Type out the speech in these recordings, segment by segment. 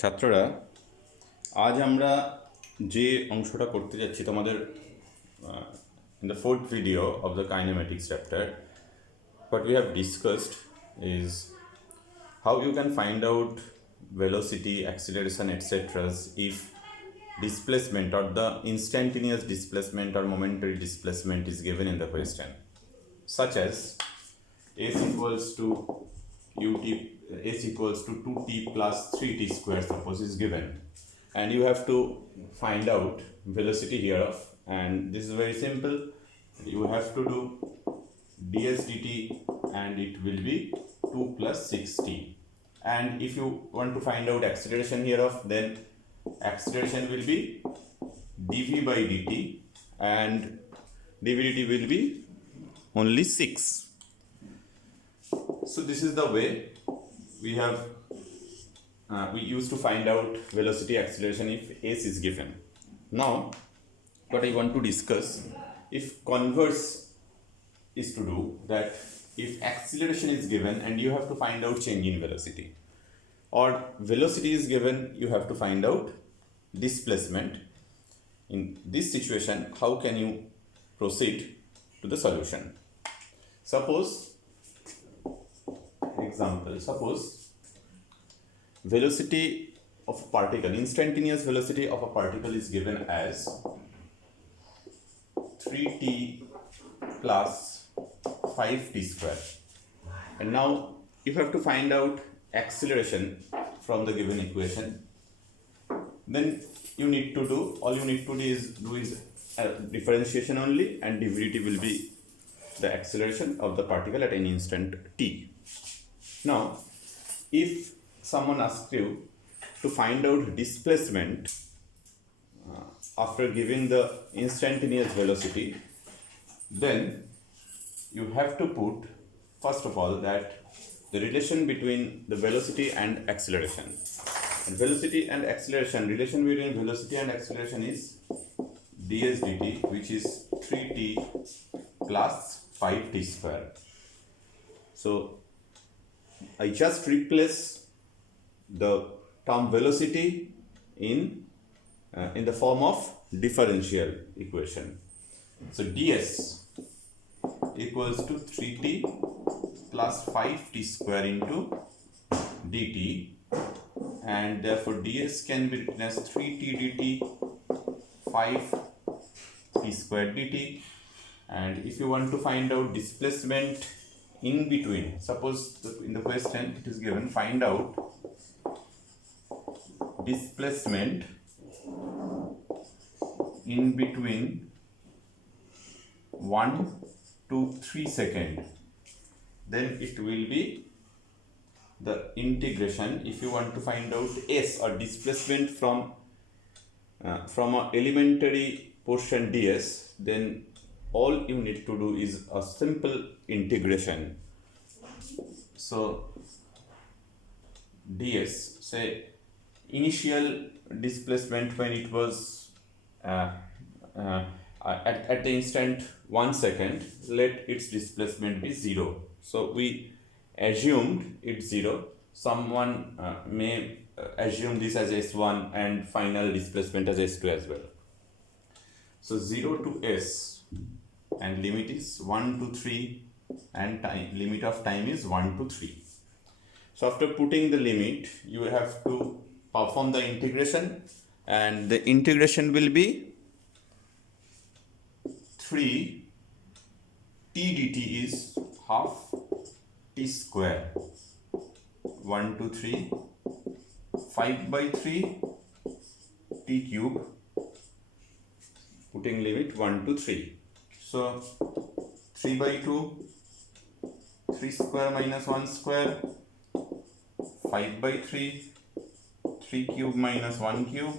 ছাত্ররা আজ আমরা যে অংশটা করতে যাচ্ছি তোমাদের in the fourth video of the kinematics chapter, what we have discussed is how you can find out velocity, acceleration, etc. if displacement or the instantaneous displacement or momentary displacement is given in the question, such as s equals to ut s equals to 2t plus 3t square suppose is given, and you have to find out velocity hereof, and this is very simple. You have to do ds dt and it will be 2 plus 6t, and if you want to find out acceleration hereof, then acceleration will be dv by dt, and dv dt will be only 6. So this is the way we have we used to find out velocity, acceleration if s is given. Now what I want to discuss, if converse is to do, that if acceleration is given and you have to find out change in velocity, or velocity is given, you have to find out displacement. In this situation, how can you proceed to the solution? Suppose velocity of a particle, instantaneous velocity of a particle is given as 3t plus 5t square, and now you have to find out acceleration from the given equation. Then you need to do, all you need to do is differentiation only, and dv will be the acceleration of the particle at an instant t. Now if someone asks you to find out displacement after giving the instantaneous velocity, then you have to put, first of all, that the relation between the velocity and acceleration. And velocity and acceleration, relation between velocity and acceleration is ds dt, which is 3t plus 5t square. So I just replace the term velocity in the form of differential equation. So ds equals to 3t plus 5t square into dt, and therefore ds can be written as 3t dt 5t square dt. And if you want to find out displacement in between, suppose in the question it is given, find out displacement in between 1 to 3 seconds, then it will be the integration. If you want to find out s, or displacement from a elementary portion ds, then all you need to do is a simple integration. So ds, say initial displacement when it was at the instant 1 second, let its displacement be 0. So we assumed it's 0. Someone may assume this as s1 and final displacement as s2 as well. So 0 to s, and limit is 1 to 3, and limit of time is 1 to 3. So after putting the limit, you have to perform the integration, and the integration will be 3 t dt is half t square 1 to 3 5 by 3 t cube, putting limit 1 to 3. So 3 by 2 3 square minus 1 square, 5 by 3 3 cube minus 1 cube.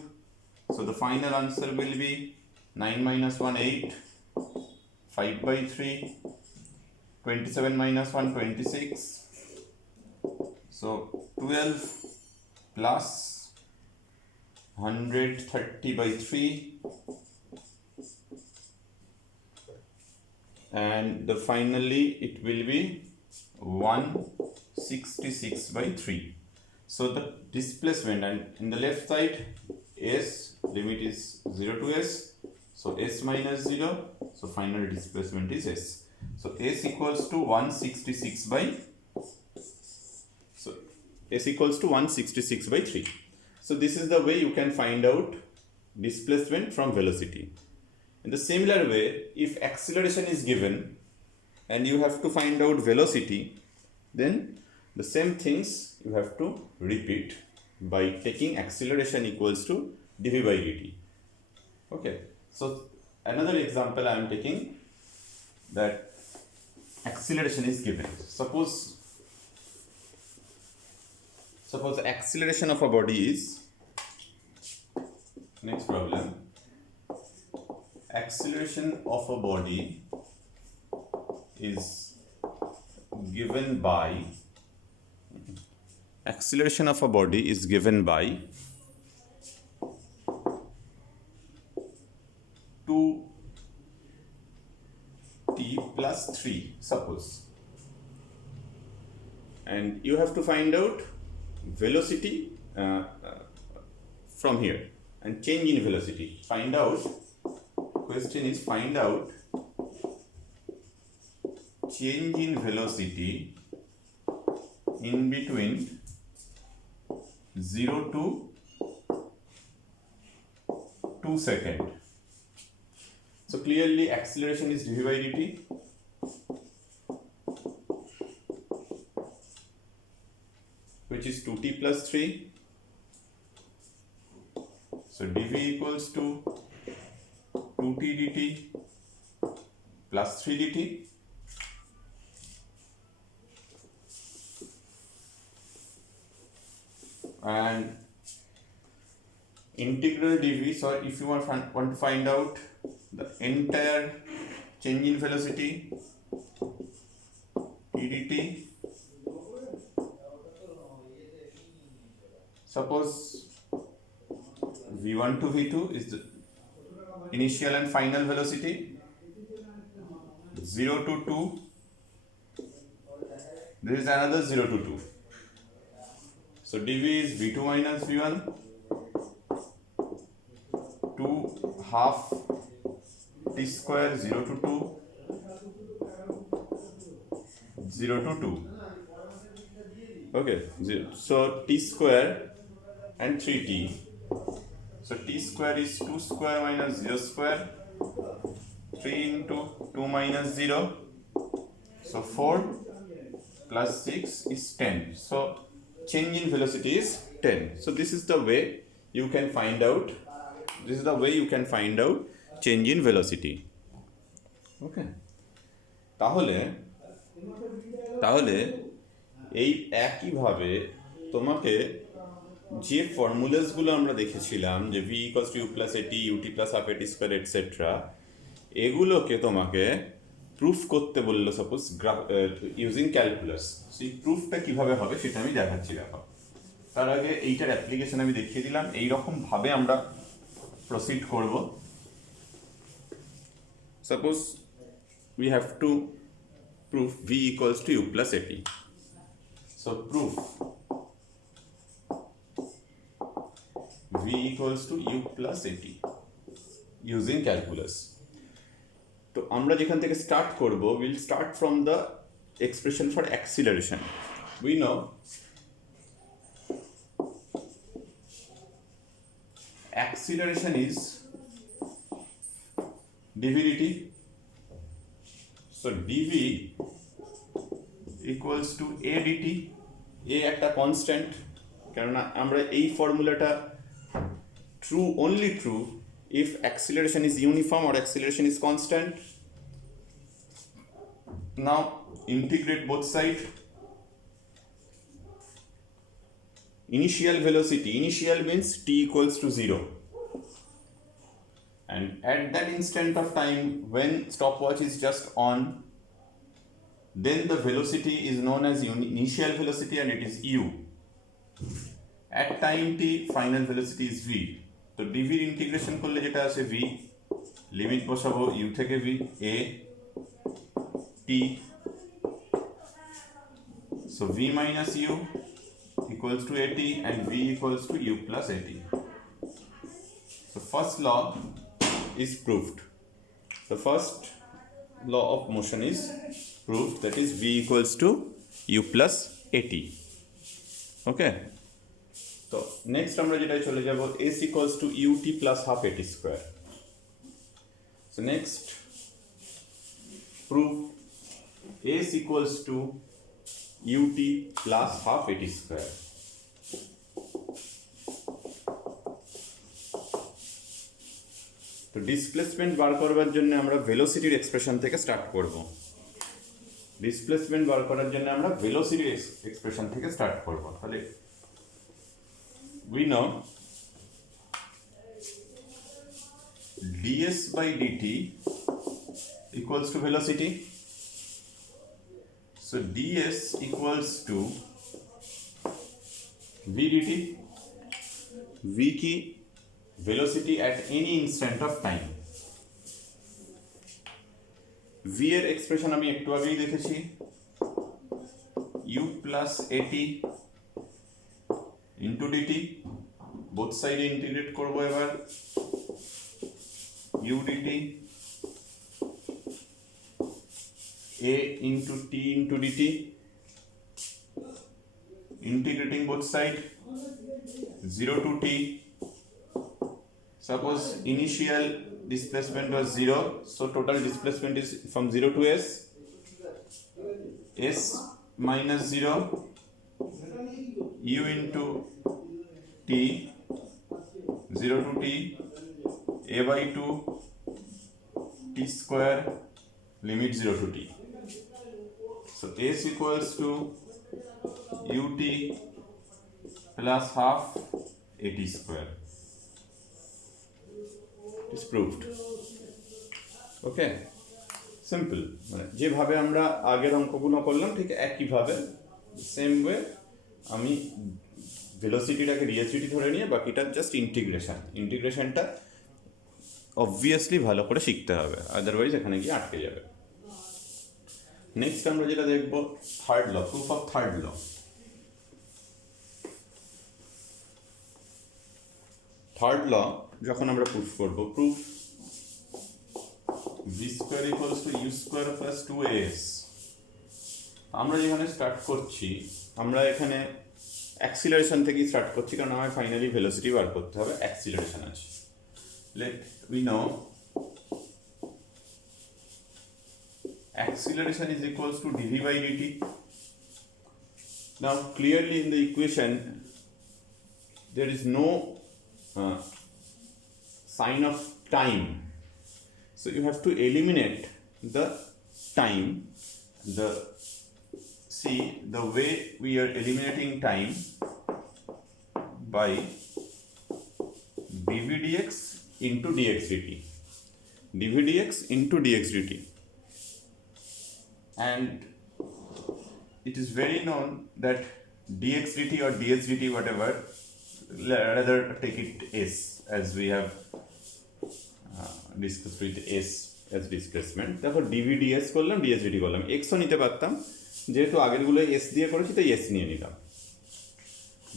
So the final answer will be 9 minus 1 8, 5 by 3 27 minus 1 26. So 12 plus 130 by 3, and finally it will be 166 by 3. So the displacement, and in the left side s, limit is 0 to s, so s minus 0, so final displacement is s. So s equals to 166 by, so s equals to 166 by 3. So this is the way you can find out displacement from velocity. In the similar way, if acceleration is given and you have to find out velocity, then the same things you have to repeat by taking acceleration equals to dv by dt. Okay, so another example I am taking, that acceleration is given. Suppose the acceleration of a body is, next problem, acceleration of a body is given by, acceleration of a body is given by 2t plus 3, suppose, and you have to find out velocity from here and change in velocity. Find out, question is find out change in velocity in between 0 to 2 seconds. So clearly acceleration is dv by dt, which is 2t plus 3. So dv equals to 2t dt plus 3 dt. And integral dv, so if you want to find out the entire change in velocity dt, suppose v1 to v2 is the initial and final velocity, 0 to 2, there is another 0 to 2. So dv is v2 minus v1, 2 half t square, 0 to 2, 0 to 2. Okay, so t square and 3t. So t square is 2 square minus 0 square, 3 into 2 minus 0, so 4 plus 6 is 10. So change in velocity is 10. So this is the way you can find out, change in velocity. Okay, তাহলে এই একইভাবে তোমাকে যে ফর্মুলাসগুলো আমরা দেখেছিলাম, যে v equals to u plus at, ut plus half at square etc., এগুলোকে তোমাকে প্রুফ করতে বললো, সাপোজ ইউজিং ক্যালকুলাস। সেই প্রুফটা কিভাবে হবে সেটা আমি দেখাচ্ছি। দেখো, তার আগে এইটার অ্যাপ্লিকেশন আমি দেখিয়ে দিলাম। এইরকম ভাবে আমরা প্রসিড করব। Suppose we have to prove v equals to u plus at. So proof v equals to u plus at using calculus. তো আমরা যেখান থেকে স্টার্ট করব, we'll start from the expression for acceleration. We know acceleration is dv dt. So dv equals to a dt. a একটা constant, কেননা আমরা এই ফর্মুলাটা true, only true if acceleration is uniform or acceleration is constant. Now integrate both sides. Initial velocity, initial means t equals to 0, and at that instant of time when stopwatch is just on, then the velocity is known as initial velocity and it is u. At time t final velocity is v. তো dv integration করলে যেটা আসে v, limit বসাবো u থেকে v, a t, so v minus u equals to at and v equals to u plus at. So first law is proved. The first law of motion is proved, that is v equals to u plus at. Okay. So next আমরা যেটাই চলে যাব, s equals to ut plus half at square. So next prove s equals to ut plus half at square. তো displacement বার করবার জন্য আমরা ভেলোসিটির expression থেকে start করব। ডিসপ্লেসমেন্ট বার করার জন্য আমরা ভেলোসিটির এক্সপ্রেশন থেকে স্টার্ট করব। তাহলে we know ds by dt equals to velocity. So ds equals to v dt. v की velocity at any instant of time. v এর এক্সপ্রেশন আমি একটু আগেই দেখেছি, u plus at into dt, both side integrate করব এবার, u dt a into t into dt, integrating both side 0 to t. Suppose initial displacement was 0, so total displacement is from 0 to s minus 0, u into t, 0 to t, a by 2 t square, limit 0 to t. So s equals to ut plus half at square. Is proved. Okay, simple. মানে যেভাবে আমরা আগের অঙ্কগুলো করলাম ঠিক একইভাবে same way আমি ভেলোসিটিটাকে DSDT ধরে নিয়ে বাকিটা জাস্ট ইন্টিগ্রেশনটা অবভিয়াসলি ভালো করে শিখতে হবে, আদারওয়াইজ এখানে গিয়ে আটকে যাবে। নেক্সট আমরা যেটা দেখব, third law, proof of third law. Third law যখন আমরা প্রুফ করব, proof v square equals to u square plus 2as। আমরা যেখানে স্টার্ট করছি, আমরা এখানে অ্যাক্সিলারেশন থেকেই স্টার্ট করছি, কারণ আমার ফাইনালি ভেলোসিটি বার করতে হবে, অ্যাক্সিলারেশন আছে। Let we know acceleration is equals to dv by dt. Now clearly in the equation there is no sign of time, so you have to eliminate the time. The way we are eliminating time by dv dx into dx dt, dv dx into dx dt. And it is very known that dx dt or ds dt, whatever, rather take it s, as we have discussed with s as displacement. therefore dv ds করলাম, ds dt করলাম, x ও নিতে পারতাম, যেহেতু আগের গুলো s দিয়ে করেছি তাই s নিয়ে নিলাম।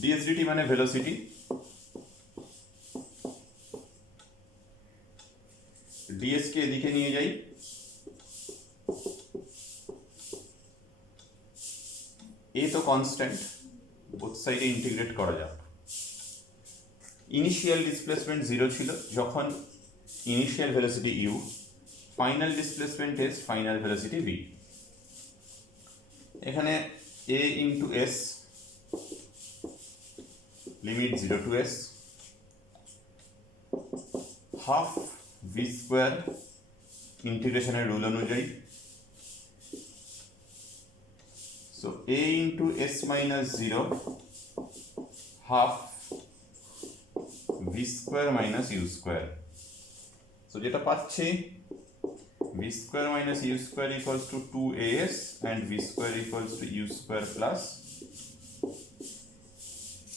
ds dt মানে ভেলোসিটি, ds কে এদিকে নিয়ে যাই, a তো কনস্ট্যান্ট, বোথ সাইডে ইন্টিগ্রেট করা যাক। ইনিশিয়াল ডিসপ্লেসমেন্ট 0 ছিল যখন initial velocity u, final displacement s, final velocity v। এখানে a into s, limit 0 to s, half v square ইন্টিগ্রেশনের রুল অনুযায়ী। So a into s minus 0 half v square minus u square. So যেটা পাচ্ছি v square minus u square equals to 2as and v square equals to u square plus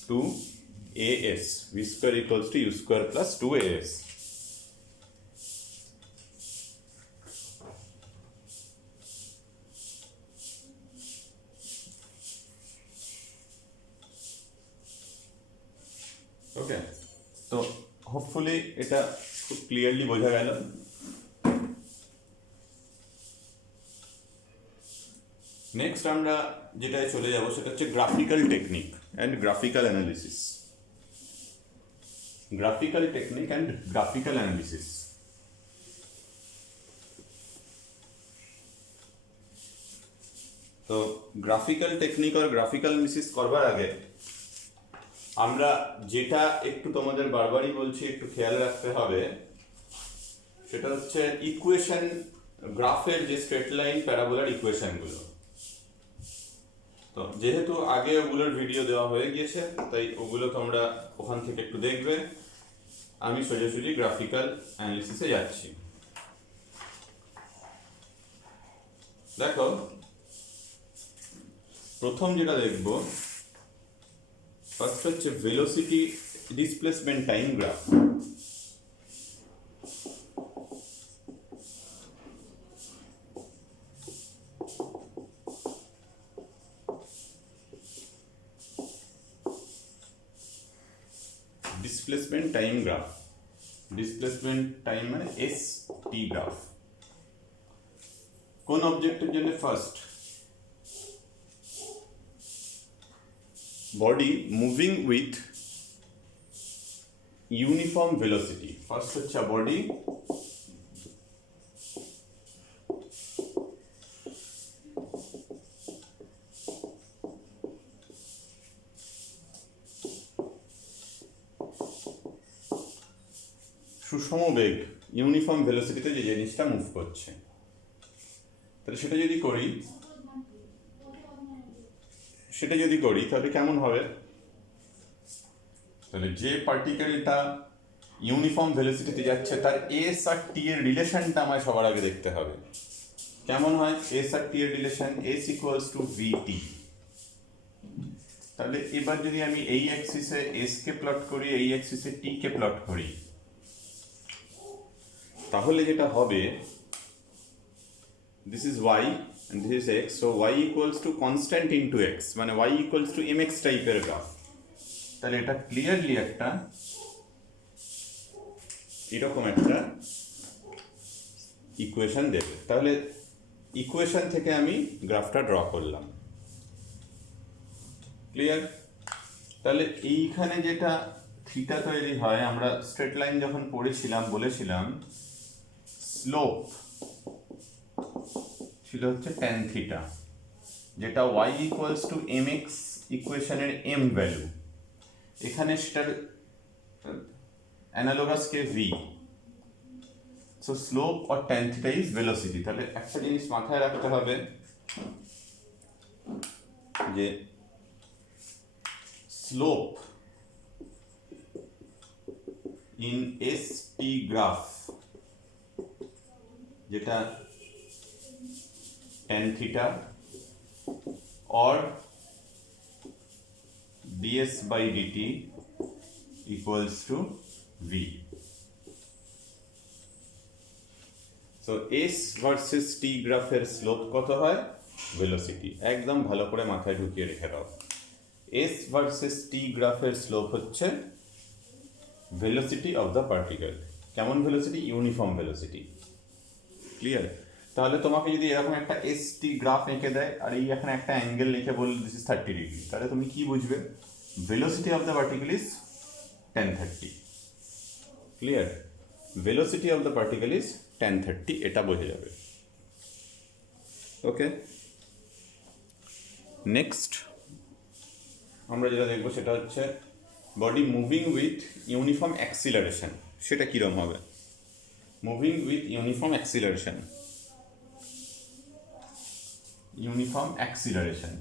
2as. v square equals to u square plus 2as. ওকে, তো hopefully এটা খুব clearly বোঝা গেল। Next আমরা যেটায় চলে যাব সেটা হচ্ছে graphical technique and graphical analysis. Graphical technique and graphical analysis. তো গ্রাফিক্যাল টেকনিক আর গ্রাফিক্যাল অ্যানালিসিস করবার আগে আমরা যেটা একটু তোমাদের বারবারই বলছি একটু খেয়াল রাখতে হবে, সেটা হচ্ছে ইকুয়েশন, গ্রাফের যে স্ট্রেট লাইন প্যারাবোলার ইকুয়েশনগুলো। তো যেহেতু আগে ওগুলোর ভিডিও দেওয়া হয়ে গিয়েছে তাই ওগুলো তোমরা ওখান থেকে একটু দেখবে। আমি সোজাসুজি গ্রাফিক্যাল অ্যানালিসিসে যাচ্ছি। দেখো, প্রথম যেটা দেখব ফার্স্ট হচ্ছে velocity displacement time graph. Displacement time graph, displacement time মানে ST গ্রাফ। কোন অবজেক্টের জন্য? First body moving with uniform velocity. First হচ্ছে বডি সুষম বেগ, ইউনিফর্ম ভেলোসিটিতে যে জিনিসটা মুভ করছে। তাহলে সেটা যদি করি তাহলে কেমন হবে? তাহলে যে পার্টিকেলটা ইউনিফর্ম ভেলোসিটিতে যাচ্ছে তার S আর T এর রিলেশনটা আমায় সবার আগে দেখতে হবে। কেমন হয় S আর T এর relation? S equals two VT। তাহলে এবার যদি আমি এই অ্যাক্সিসে S কে প্লট করি, এই অ্যাক্সিসে T কে প্লট করি, তাহলে যেটা হবে, this is y and this is x, so y equals to constant into x, মানে y equals to mx টাইপের গ্রাফ। তাহলে এটা ক্লিয়ারলি একটা এরকম একটা ইকুয়েশন দেবে। তাহলে ইকুয়েশন থেকে আমি গ্রাফটা ড্র করলাম। ক্লিয়ার? তাহলে এইখানে যেটা থিটা তৈরি হয়, আমরা স্ট্রেট লাইন যখন পড়েছিলাম বলেছিলাম স্লোপ ছিল হচ্ছে tan থিটা, যেটা y ইকুয়ালস টু mx ইকুয়েশনের m ভ্যালু। এখানে সেটার analogous K v, so slope or tan theta is velocity. তাহলে একটা জিনিস মাথায় রাখতে হবে যে স্লোপ ইন ST গ্রাফ, যেটা tan theta or ds by dt equals to v. So s versus t গ্রাফের স্লোপ কত হয়? ভেলোসিটি। একদম ভালো করে মাথায় ঢুকিয়ে রেখে দাও। s versus t গ্রাফের স্লোপ হচ্ছে ভেলোসিটি অফ দ্য পার্টিকেল। কেমন ভেলোসিটি? Uniform velocity. ক্লিয়ার? তাহলে তোমাকে যদি এরকম একটা ST গ্রাফ এঁকে দেয় আর এই এখানে একটা অ্যাঙ্গেল লিখে বল দিস ইজ 30 ডিগ্রি, তাহলে তুমি কি বুঝবে? Velocity of the particle is tan 30। Clear? Velocity of the particle is tan 30, এটা বোঝা যাবে। ওকে, নেক্সট আমরা যেটা দেখবো সেটা হচ্ছে body moving with uniform acceleration. সেটা কিরম হবে? Moving with uniform acceleration. Uniform acceleration.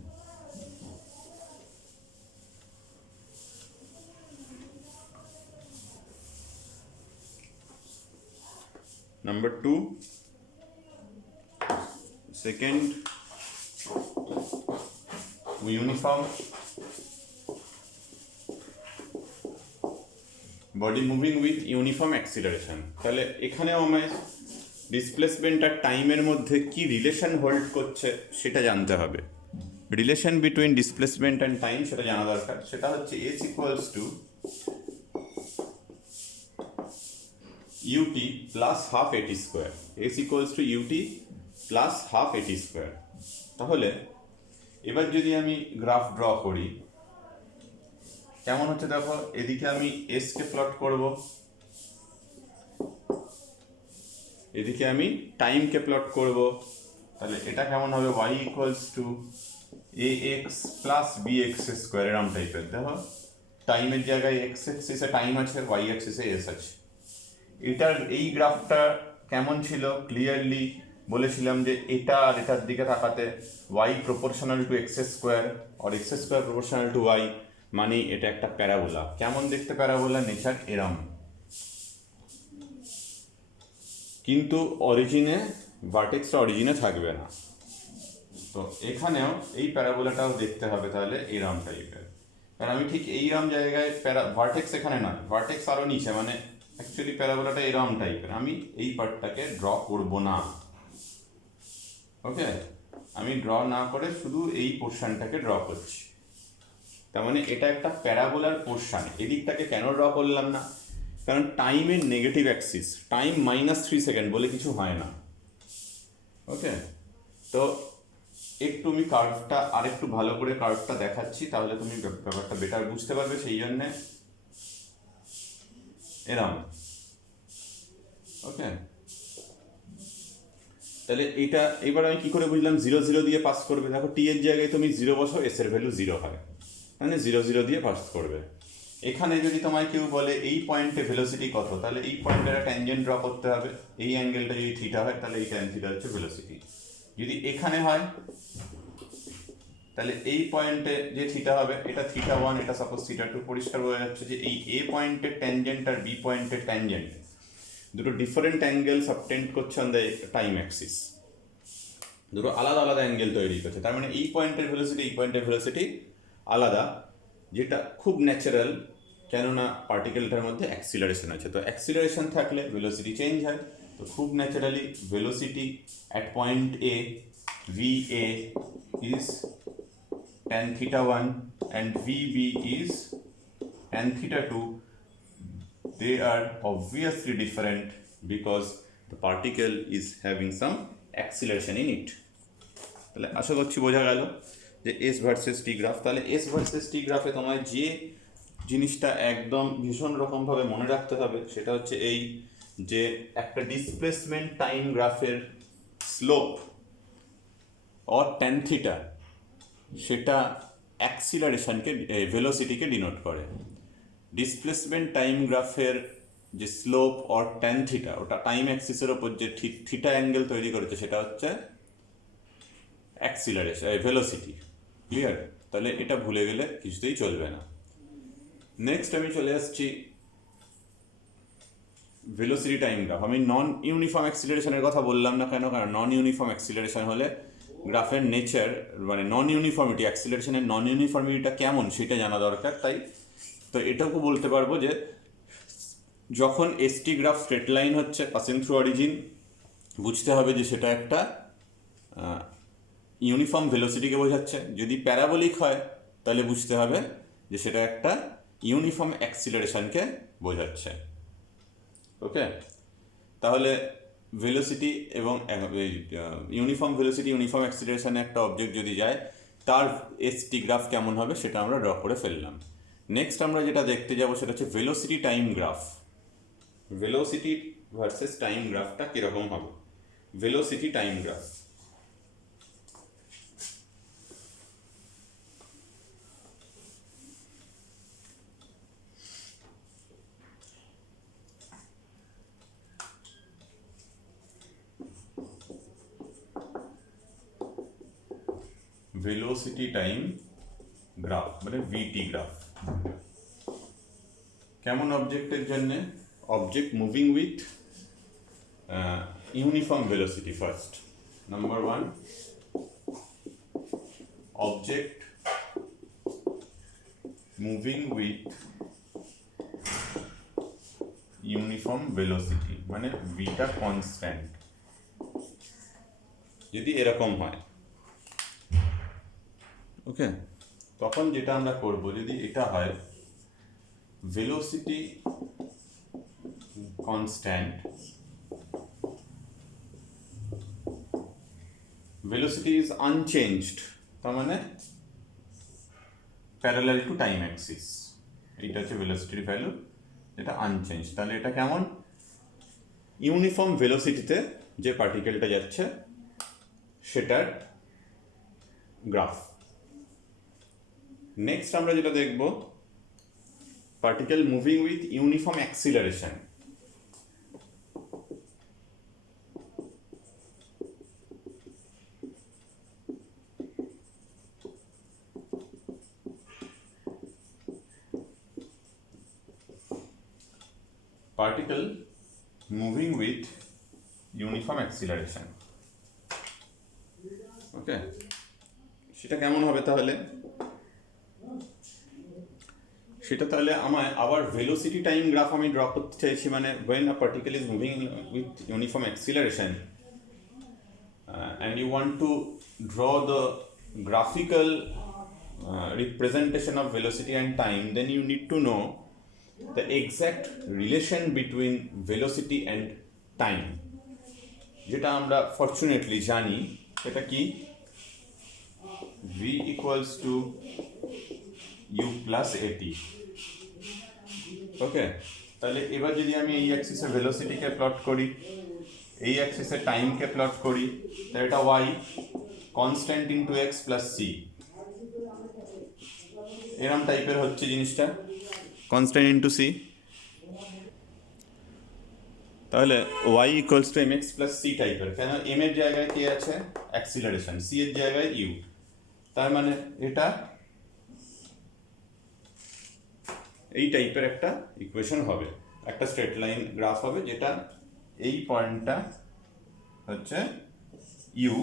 Number 2, second, uniform body moving with uniform acceleration. তাহলে এখানেও আমায় ডিসপ্লেসমেন্ট আর টাইমের মধ্যে কি রিলেশন হোল্ড করছে সেটা জানতে হবে। Relation between displacement and time সেটা জানা দরকার। সেটা হচ্ছে s equals to ut plus half AT square, S equals to UT plus half AT square. তাহলে এবার যদি আমি গ্রাফ ড্র করি কেমন হচ্ছে দেখো, এদিকে আমি এসকে প্লট করব, এদিকে আমি টাইমকে প্লট করব। তাহলে এটা কেমন হবে, y equals to A X plus B X square, এরম টাইপের। দেখো টাইমের জায়গায় এক্স এক্সিসে টাইম আছে, ওয়াই এক্সিসে এস আছে। এটার এই গ্রাফটা কেমন ছিল, ক্লিয়ারলি বলেছিলাম যে এটা আর এটার দিকে তাকাতে y proportional to X square আর X square proportional to y, মানে এটা একটা প্যারাবোলা। কেমন দেখতে প্যারাবোলা, নেচার এরম, কিন্তু অরিজিনে ভার্টেক্সটা অরিজিনে থাকবে না। তো এখানেও এই প্যারাবোলাটাও দেখতে হবে তাহলে এরম টাইপের, কারণ আমি ঠিক এইরম জায়গায় ভার্টেক্স এখানে নয়, ভার্টেক্স আরও নিচে, মানে অ্যাকচুয়ালি প্যারাবোলাটা এরম টাইপের। আমি এই পার্টটাকে ড্র করব না, ওকে, আমি ড্র না করে শুধু এই পোর্শনটাকে ড্র করছি। তার মানে এটা একটা প্যারাবোলার পোর্শন। এদিকটাকে কেন ড্র করলাম না, কারণ টাইমের নেগেটিভ অ্যাক্সিস, টাইম -3 সেকেন্ড বলে কিছু হয় না, ওকে। তো একটু আমি কার্ভটা আরেকটু ভালো করে কার্ভটা দেখাচ্ছি, তাহলে তুমি ব্যাপারটা বেটার বুঝতে পারবে। সেই জন্যে এরম, ওকে। তাহলে এটা এবার আমি কি করে বুঝলাম, 0 0 দিয়ে পাস করবে। দেখো টি এর জায়গায় তুমি 0 বসাও, এস এর ভ্যালু 0 হয়, মানে 0 0 দিয়ে পাস করবে। এখানে যদি তোমায় কেউ বলে এই পয়েন্টে ভেলোসিটি কত, তাহলে এই পয়েন্টে একটা ট্যানজেন্ট ড্র করতে হবে। এই অ্যাঙ্গেলটা যদি থিটা হয় তাহলে এই ট্যান থিটা হচ্ছে ভেলোসিটি। যদি এখানে হয় তাহলে এই পয়েন্টে যে থিটা হবে এটা θ1, এটা সাপোজ θ2। পরিষ্কার বোঝা যাচ্ছে যে এই এ পয়েন্টের ট্যানজেন্ট আর বি পয়েন্টের ট্যানজেন্ট দুটো ডিফারেন্ট অ্যাঙ্গেল সাবটেন্ড করছে অন দ্য টাইম অ্যাক্সিস, দুটো আলাদা আলাদা অ্যাঙ্গেল তৈরি করছে। তার মানে এই পয়েন্টের ভেলোসিটি এই পয়েন্টের ভেলোসিটি আলাদা, যেটা খুব ন্যাচারাল, কেননা পার্টিকেলটার মধ্যে অ্যাক্সিলারেশন আছে। তো অ্যাক্সিলারেশন থাকলে ভেলোসিটি চেঞ্জ হয়। তো খুব naturally velocity at point A VA is tan θ1 and VB is tan θ2. They are obviously different because the particle is having some acceleration in it. তাহলে আশা করছি বোঝা গেল যে এস ভার্সেস টি গ্রাফ। তাহলে এস ভার্সেস টি গ্রাফে তোমায় যে জিনিসটা একদম ভীষণ রকমভাবে মনে রাখতে হবে সেটা হচ্ছে এই, যে একটা ডিসপ্লেসমেন্ট টাইম গ্রাফের স্লোপ অর ট্যান থিটা সেটা অ্যাক্সিলারেশনকে ভেলোসিটিকে ডিনোট করে। ডিসপ্লেসমেন্ট টাইম গ্রাফের যে স্লোপ অর ট্যান থিটা ওটা টাইম অ্যাক্সিসের ওপর যে থিটা অ্যাঙ্গেল তৈরি করেছে সেটা হচ্ছে অ্যাক্সিলারেশন ভেলোসিটি। ক্লিয়ার? তাহলে এটা ভুলে গেলে কিছুতেই চলবে না। নেক্সট আমি চলে আসছি ভেলোসিটি টাইম গ্রাফ। আমি নন ইউনিফর্ম অ্যাক্সিলারেশনের কথা বললাম না কেন, কারণ নন ইউনিফর্ম অ্যাক্সিলারেশন হলে গ্রাফের নেচার, মানে নন ইউনিফর্মিটি, অ্যাক্সিলারেশনের নন ইউনিফর্মিটিটা কেমন সেটা জানা দরকার। তাই তো এটাও বলতে পারবো যে যখন এসটি গ্রাফ স্ট্রেট লাইন হচ্ছে পাসিং থ্রু অরিজিন, বুঝতে হবে যে সেটা একটা ইউনিফর্ম ভেলোসিটিকে বোঝাচ্ছে। যদি প্যারাবোলিক হয় তাহলে বুঝতে হবে যে সেটা একটা ইউনিফর্ম অ্যাক্সিলারেশনকে বোঝাচ্ছে। ওকে, তাহলে ভেলোসিটি এবং ইউনিফর্ম ভেলোসিটি ইউনিফর্ম অ্যাক্সিলারেশনে একটা অবজেক্ট যদি যায় তার এসটি গ্রাফ কেমন হবে সেটা আমরা ড্র করে ফেললাম। নেক্সট আমরা যেটা দেখতে যাব সেটা হচ্ছে velocity time graph. Velocity versus time গ্রাফটা কীরকম হবে। Velocity time graph, velocity time graph মানে ভিটি গ্রাফ কেমন অবজেক্টের জন্য, object moving with uniform velocity. First number 1, object moving with uniform velocity, মানে ভিটা কনস্ট্যান্ট। যদি এরকম হয় ওকে, তখন যেটা আমরা করব, যদি এটা হয় velocity constant, velocity is unchanged, তার মানে প্যারালাল টু টাইম অ্যাক্সিস, এইটা হচ্ছে ভেলোসিটির ভ্যালু, যেটা আনচেঞ্জ। তাহলে এটা কেমন? ইউনিফর্ম ভেলোসিটিতে যে পার্টিকেলটা যাচ্ছে সেটার গ্রাফ। নেক্সট আমরা যেটা দেখব, particle moving with uniform acceleration. particle moving with uniform acceleration, ওকে, সেটা কেমন হবে তাহলে? সেটা তাহলে আমায় আবার ভেলোসিটি টাইম গ্রাফ আমি ড্র করতে চাইছি, মানে when a particle is moving with uniform acceleration and you want to draw the graphical representation of velocity and time, then you need to know the exact relation between velocity and time, যেটা আমরা fortunately জানি, সেটা কি? v equals to u plus at। ওকে, তাহলে এবার যদি আমি এই অ্যাক্সিসে ভেলোসিটিকে প্লট করি, এই অ্যাক্সিসে টাইমকে প্লট করি, তাহলে এটা y constant into x plus c, এরম টাইপের হচ্ছে জিনিসটা, কনস্ট্যান্ট ইনটু c। তাহলে y equals two mx plus c টাইপের, কেন m এর জায়গায় কি আছে? অ্যাক্সিলারেশন, c এর জায়গায় u, তার মানে এটা এই টাইপের একটা ইকুয়েশন হবে, একটা স্ট্রেট লাইন গ্রাফ হবে, যেটা এই পয়েন্টটা হচ্ছে ইউ,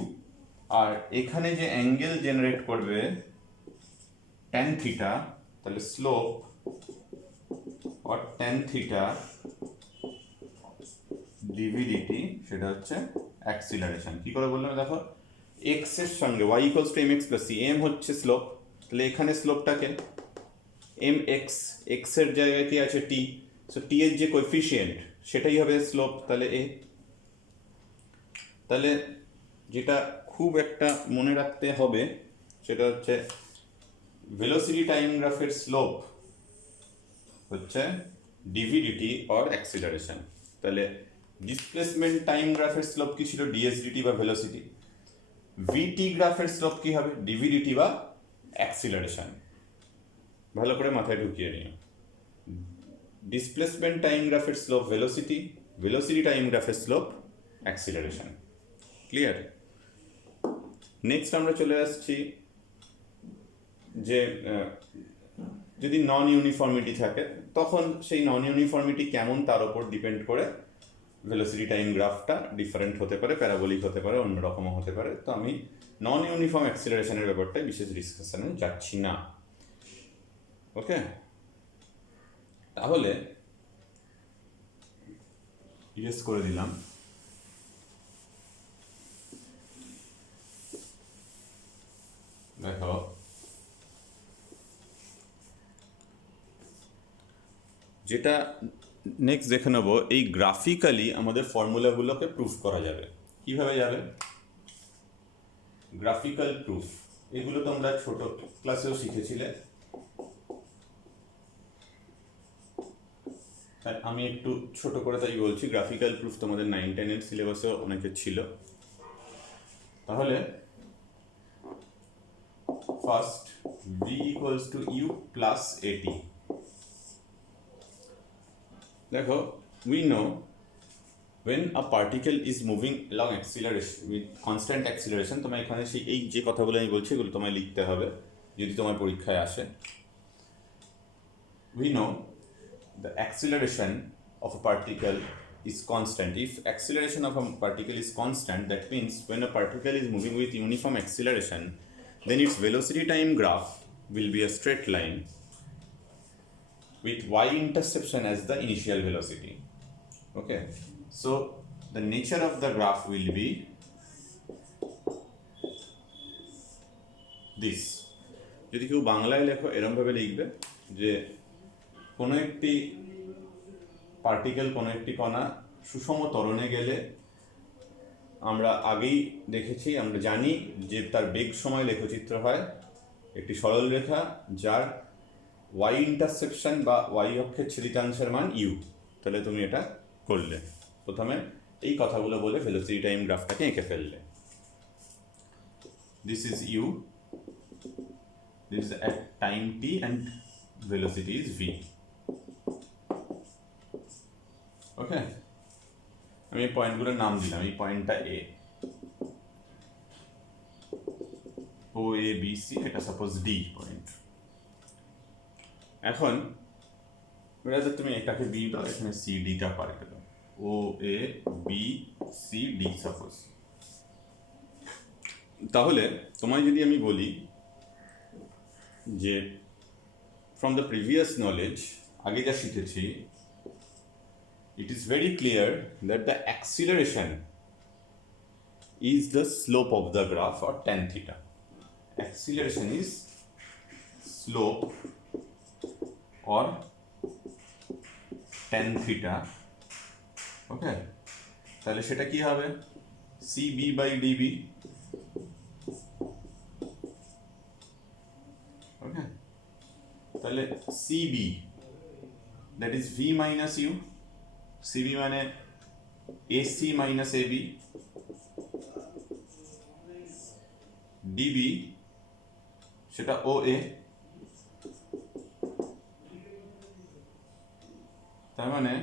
আর এখানে যে অ্যাঙ্গেল জেনারেট করবে ট্যান থিটা, তাহলে স্লোপ অর ট্যান থিটা ডিভিডিটি, সেটা হচ্ছে অ্যাক্সিলারেশন। কি করে বললাম দেখো, এক্স এর সঙ্গে y equals two mx plus c, m হচ্ছে স্লোপ, তাহলে এখানে স্লোপটাকে এম এক্স, এক্স এর জায়গায় কি আছে? টি, সো টি এর যে কোএফিসিয়েন্ট সেটাই হবে স্লোপ, তাহলে এ। তাহলে যেটা খুব একটা মনে রাখতে হবে সেটা হচ্ছে ভেলোসিটি টাইম গ্রাফের স্লোপ হচ্ছে ডিভিডিটি অর অ্যাক্সিলারেশন। তাহলে ডিসপ্লেসমেন্ট টাইম গ্রাফের স্লোপ কি ছিল? ডিএসডিটি বা ভেলোসিটি। ভিটি গ্রাফের স্লোপ কি হবে? ডিভিডিটি বা অ্যাক্সিলারেশন। ভালো করে মাথায় ঢুকিয়ে নিও, ডিসপ্লেসমেন্ট টাইম গ্রাফের স্লোপ ভেলোসিটি, ভেলোসিটি টাইম গ্রাফের স্লোপ অ্যাক্সিলারেশন। ক্লিয়ার? নেক্সট আমরা চলে আসছি যে যদি নন ইউনিফর্মিটি থাকে, তখন সেই নন ইউনিফর্মিটি কেমন তার উপর ডিপেন্ড করে ভেলোসিটি টাইম গ্রাফটা ডিফারেন্ট হতে পারে, প্যারাবোলিক হতে পারে, অন্যরকমও হতে পারে। তো আমি নন ইউনিফর্ম অ্যাক্সিলারেশনের ব্যাপারটাই বিশেষ ডিসকাশনে যাচ্ছি না। ওকে, তাহলে ইয়েস করে দিলাম। দেখো, যেটা নেক্সট দেখে নেব, এই গ্রাফিক্যালি আমাদের ফর্মুলাগুলোকে প্রুফ করা যাবে। কিভাবে যাবে? গ্রাফিক্যাল প্রুফ, এগুলো তোমরা ছোট ক্লাসেও শিখেছিলে, আমি একটু ছোট করে তাই বলছি। গ্রাফিক্যাল প্রুফ তোমাদের 9-10 সিলেবাসেও অনেকের ছিল। তাহলে first v equals to u plus at। দেখো, we know when a particle is moving along acceleration with constant acceleration, তোমার এখানে সেই এই যে কথাগুলো আমি বলছি এগুলো তোমায় লিখতে হবে যদি তোমার পরীক্ষায় আসে। we know the acceleration of a particle is constant. If acceleration of a particle is constant, that means when a particle is moving with uniform acceleration, then its velocity time graph will be a straight line with y interception as the initial velocity. Okay, so the nature of the graph will be this. যদি কেউ বাংলায় লেখো এরম ভাবে লিখবে যে কোনো একটি পার্টিকেল কোনো একটি কণা সুষম ত্বরণে গেলে আমরা আগেই দেখেছি, আমরা জানি যে তার বেগ সময় লেখচিত্র হয় একটি সরল রেখা যার ওয়াই ইন্টারসেকশন বা ওয়াই অক্ষের ছেদিতাংশের মান ইউ। তাহলে তুমি এটা করলে, প্রথমে এই কথাগুলো বলে ভেলোসিটি টাইম গ্রাফটাকে এঁকে ফেললে। This is U, this is at time T and velocity is v. Okay, আমি এই পয়েন্টগুলোর নাম দিলাম। এই পয়েন্টটা A, O A B C, এটা সাপোজ ডি পয়েন্ট। এখন তুমি এটাকে বি দাও, এখানে সি ডিটা পার গেল, ও A B C D suppose. তাহলে তোমায় যদি আমি বলি যে from the previous knowledge, আগে যা শিখেছি, it is very clear that the acceleration is the slope of the graph or tan theta. Acceleration is slope or tan theta. Okay, তাহলে সেটা কি হবে? CB by DB. Okay, তাহলে CB, that is V minus U, CB মানে AC minus AB, DB সেটা OA, তার মানে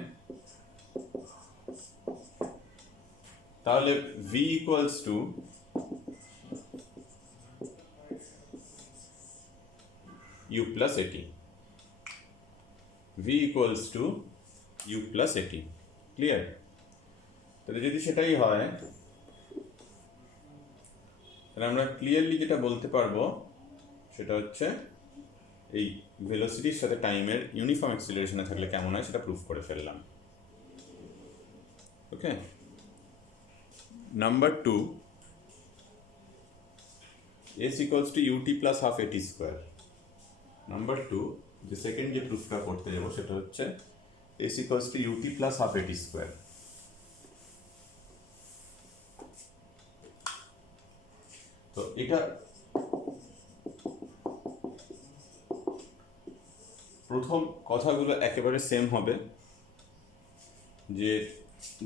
তাহলে V equals to U plus AT. V equals to U plus AT. Clear? তাহলে যদি সেটাই হয়, তাহলে আমরা ক্লিয়ারলি যেটা বলতে পারবো সেটা হচ্ছে এই ভেলোসিটির সাথে টাইমের ইউনিফর্ম অ্যাক্সিলারেশনে থাকলে কেমন হয় সেটা প্রুফ করে ফেললাম। Okay, number 2, S equals to UT plus half AT square. Number 2, যে সেকেন্ড যে প্রুফটা করতে যাবো সেটা হচ্ছে S equals to UT plus half AT square. তো এটা প্রথম কথাগুলো একেবারে সেম হবে, যে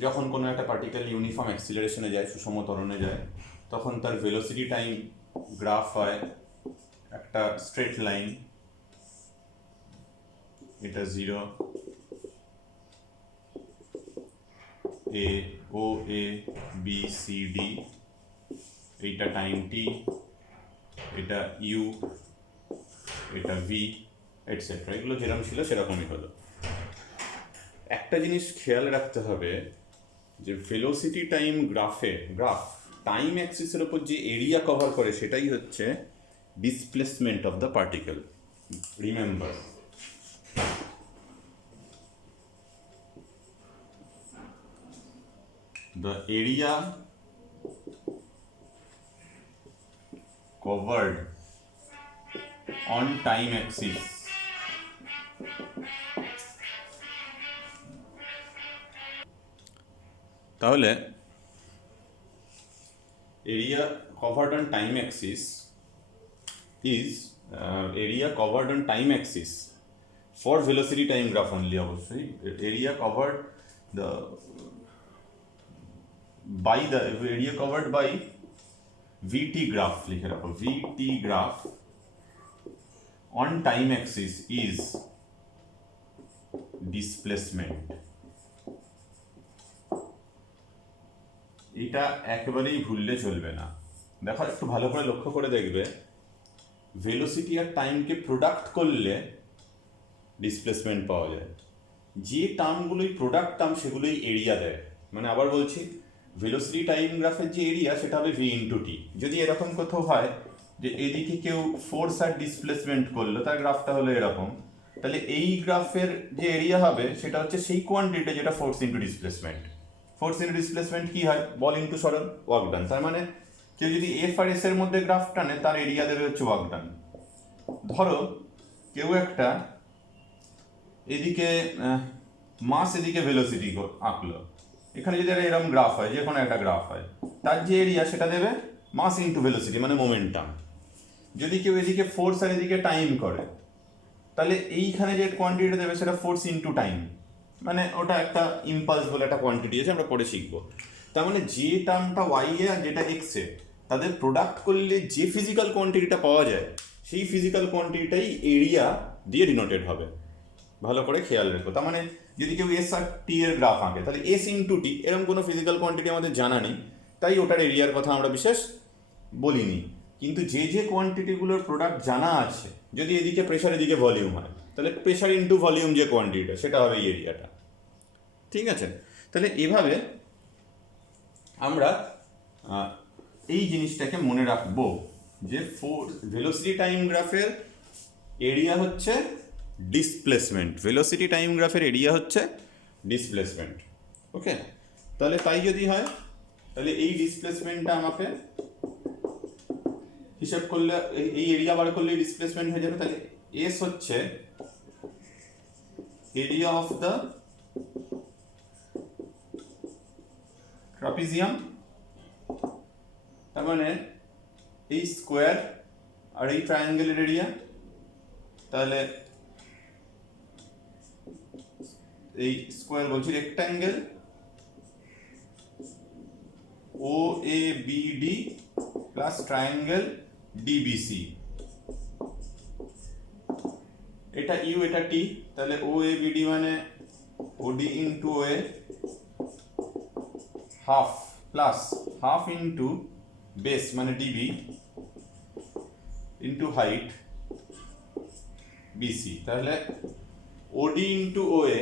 যখন কোনো একটা পার্টিকেল ইউনিফর্ম অ্যাক্সিলারেশনে যায়, সুষম ত্বরণে যায়, তখন তার ভেলোসিটি টাইম গ্রাফ হয় একটা স্ট্রেট লাইন, এটা 0, এ O A B C D, এইটা টাইম টি, এটা ইউ, এটা ভি, এটসেট্রা। এগুলো যেরকম ছিল সেরকমই হলো। একটা জিনিস খেয়াল রাখতে হবে যে ভেলোসিটি টাইম গ্রাফ টাইম অ্যাক্সিসের উপর যে এরিয়া কভার করে সেটাই হচ্ছে displacement of the particle. Remember, the area covered on time axis তাহলে area covered on time axis is area covered on time axis for velocity time graph only, অবশ্যই area covered by the area covered by VT graph, লিখে রাখো, VT graph on time axis is displacement. এটা একেবারেই ভুললে চলবে না। দেখো, একটু ভালো করে লক্ষ্য করে দেখবে, ভেলোসিটি আর টাইমকে প্রোডাক্ট করলে ডিসপ্লেসমেন্ট পাওয়া যায়। যে টার্মগুলোই প্রোডাক্ট টার্ম সেগুলোই এরিয়া দেয়। মানে আবার বলছি, ভেলোসিটি টাইম গ্রাফের যে এরিয়া সেটা হবে ভি ইন্টু টি। যদি এরকম কোথাও হয় যে এদিকে কেউ ফোর্স আর ডিসপ্লেসমেন্ট করলো, তার গ্রাফটা হলো এরকম, তাহলে এই গ্রাফের যে এরিয়া হবে সেটা হচ্ছে সেই কোয়ান্টিটি যেটা force into displacement. Force into displacement কি হয়? বল ইন্টু সরল, ওয়ার্ক ডান। তার মানে কেউ যদি এফ আর এস এর মধ্যে গ্রাফ টানে, তার এরিয়া দেবে হচ্ছে ওয়ার্ক ডান। ধরো কেউ একটা এদিকে মাস এদিকে ভেলোসিটি আঁকলো, এখানে যদি এরকম গ্রাফ হয়, যে কোনো একটা গ্রাফ হয়, তার যে এরিয়া সেটা দেবে মাস ইন্টু ভেলোসিটি মানে মোমেন্টাম। যদি কেউ এদিকে ফোর্স আর এদিকে টাইম করে, তাহলে এইখানে যে কোয়ান্টিটিটা দেবে সেটা ফোর্স ইন্টু টাইম, মানে ওটা একটা ইম্পালস বলে একটা কোয়ান্টিটি আছে, আমরা পরে শিখবো। তার মানে যে টার্মটা ওয়াই এ আর যেটা এক্স এ, তাদের প্রোডাক্ট করলে যে ফিজিক্যাল কোয়ান্টিটিটা পাওয়া যায়, সেই ফিজিক্যাল কোয়ান্টিটিটাই এরিয়া দিয়ে ডিনোটেড হবে। ভালো করে খেয়াল রেখো। তার মানে যদি কেউ এস আর টি এর গ্রাফ আঁকে, তাহলে এস ইন্টু টি এরকম কোনো ফিজিক্যাল কোয়ান্টিটি আমাদের জানা নেই, তাই ওটার এরিয়ার কথা আমরা বিশেষ বলিনি। কিন্তু যে যে কোয়ান্টিটিগুলোর প্রোডাক্ট জানা আছে, যদি এদিকে প্রেশার এদিকে ভলিউম হয়, তাহলে প্রেশার ইন্টু ভলিউম যে কোয়ান্টিটিটা, সেটা হবে এই এরিয়াটা। ঠিক আছে? তাহলে এভাবে আমরা এই জিনিসটাকে মনে রাখবো যে ভেলোসিটি টাইম গ্রাফের এরিয়া হচ্ছে ডিসপ্লেসমেন্ট, ভেলোসিটি টাইম গ্রাফের এরিয়া হচ্ছে ডিসপ্লেসমেন্ট। ওকে, তাহলে তাই যদি হয়, তাহলে এই ডিসপ্লেসমেন্টটা আমাকে হিসাব করলে, এই এরিয়া বার করলে ডিসপ্লেসমেন্ট হয়ে যাবে। তাহলে এস হচ্ছে এরিয়া অফ দ্য ট্রাপিজিয়াম, তার মানে এই স্কোয়ার আর এই ট্রায়াঙ্গেলের এরিয়া। তাহলে এই স্কোয়ার বলছি rectangle O A B D plus triangle DBC, এটা ইউ এটা টি, তাহলে ও এ বি ডি মানে OD into O A half plus half into base মানে ডিবি ইন্টু হাইট বিসি। তাহলে ওডি ইন্টু ও এ,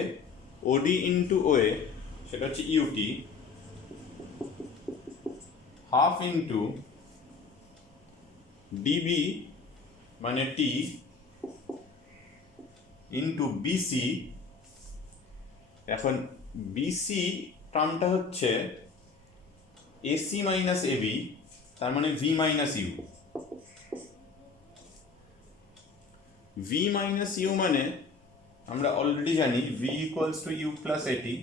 ওডি into O এ সেটা হচ্ছে UT, half into DB মানে টি ইন্টু বিসি। এখন বিসি টার্মটা হচ্ছে এসি মাইনাস এবি, তার মানে V minus U. V minus U মানে আমরা অলরেডি জানি V equals to U plus AT,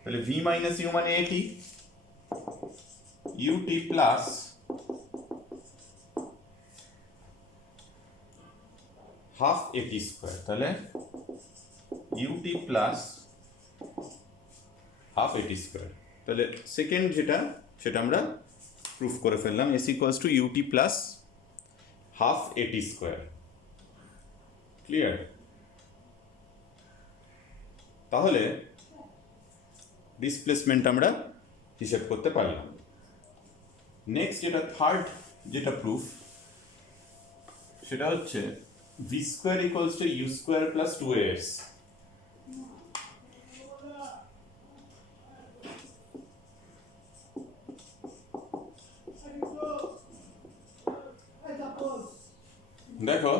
তাহলে ভি মাইনাস ইউ মানে AT, UT plus half AT square, তাহলে UT plus half AT square. তাহলে সেকেন্ড যেটা, সেটা আমরা প্রুফ করে ফেললাম, S equals to UT plus half AT square. Clear? তাহলে ডিসপ্লেসমেন্ট আমরা হিসেব করতে পারলাম। নেক্সট যেটা থার্ড যেটা প্রুফ, সেটা হচ্ছে V square equals to U square plus two S. দেখো,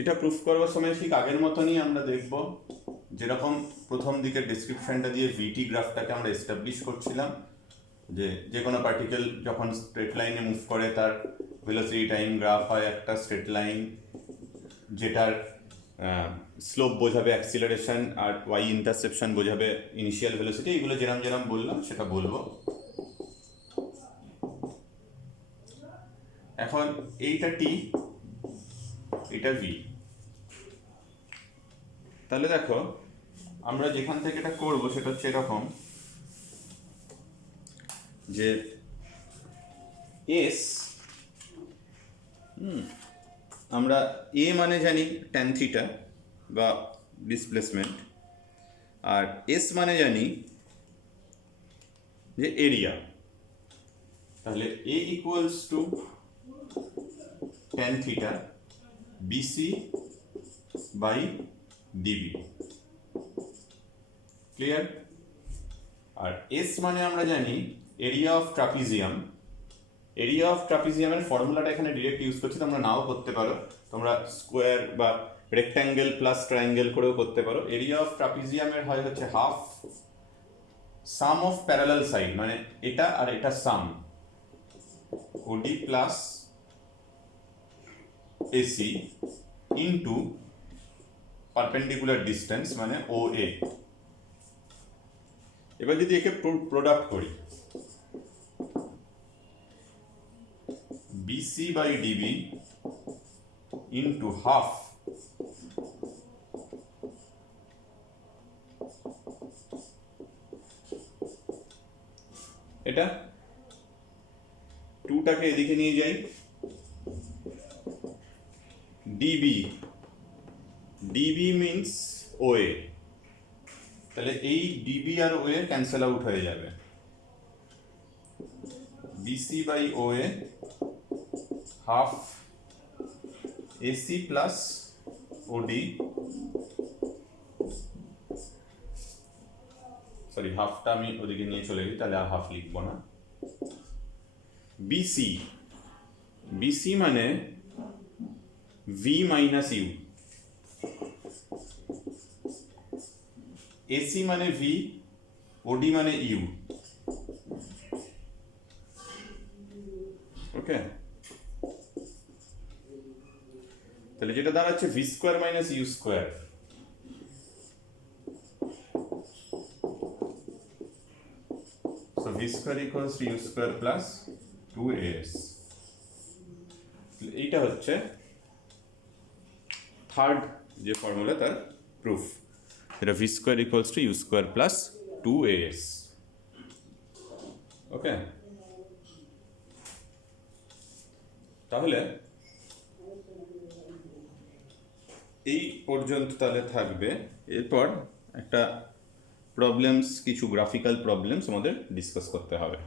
এটা প্রুফ করবার সময় ঠিক আগের মতনই আমরা দেখব, যেরকম প্রথম দিকের ডেসক্রিপশনটা দিয়ে ভিটি গ্রাফটাকে আমরা এস্টাবলিশ করছিলাম, যে কোনো পার্টিকেল যখন স্ট্রেট লাইনে মুভ করে তার ভেলোসিটি টাইম গ্রাফ হয় একটা স্ট্রেট লাইন, যেটার স্লোপ বোঝাবে অ্যাক্সিলারেশন আর ওয়াই ইন্টারসেপশন বোঝাবে ইনিশিয়াল ভেলোসিটি। এগুলো যেরকম যেরকম বললাম সেটা বলবো। এখন এইটা টি, এটা ভি। তাহলে দেখো, আমরা যেখান থেকে এটা করব সেটা হচ্ছে এরকম, যে এস আমরা এ মানে জানি ট্যান থিটা বা ডিসপ্লেসমেন্ট, আর এস মানে জানি যে এরিয়া। তাহলে A equals to tan theta BC by DB. Clear? আর এস মানে আমরা জানি area of trapezium. Area of ট্রাপিজিয়ামের ফর্মুলাটা এখানে ডিরেক্ট ইউজ করছি, তোমরা নাও করতে পারো, তোমরা স্কোয়ার বা রেক্ট্যাঙ্গেল প্লাস ট্রায়াঙ্গেল করেও করতে পারো। এরিয়া অফ ট্রাপিজিয়ামের হয় হচ্ছে half sum of parallel side, মানে এটা আর এটা sum, OD plus AC into perpendicular distance মানে ও এ। এবার যদি একে প্রোডাক্ট করি, BC by DB into half এটা 2টাকে এদিকে নিয়ে যাই, ডিবি, ডিবি মিনস ওএ, তাহলে এই ডিবি আর ওএ ক্যান্সেল আউট হয়ে যাবে, BC by OA half AC plus OD, sorry হাফটা আমি ওদিকে নিয়ে চলে গেছি, তাহলে আর হাফ লিখবো না। বিসি, বিসি মানে ভি মাইনাস ইউ, এসি মানে ভি, ওডি মানে ইউ, ওকে। তাহলে যেটা দাঁড়াচ্ছে V square minus U square, so v square equals to u square plus 2as, এইটা হচ্ছে থার্ড যে ফর্মুলা তার প্রুফ, এটা v square equals to u square plus 2as, ওকে। তাহলে এই পর্যন্ত তাহলে থাকবে, এরপর একটা প্রবলেমস, কিছু গ্রাফিক্যাল প্রবলেমস আমাদের ডিসকাস করতে হবে।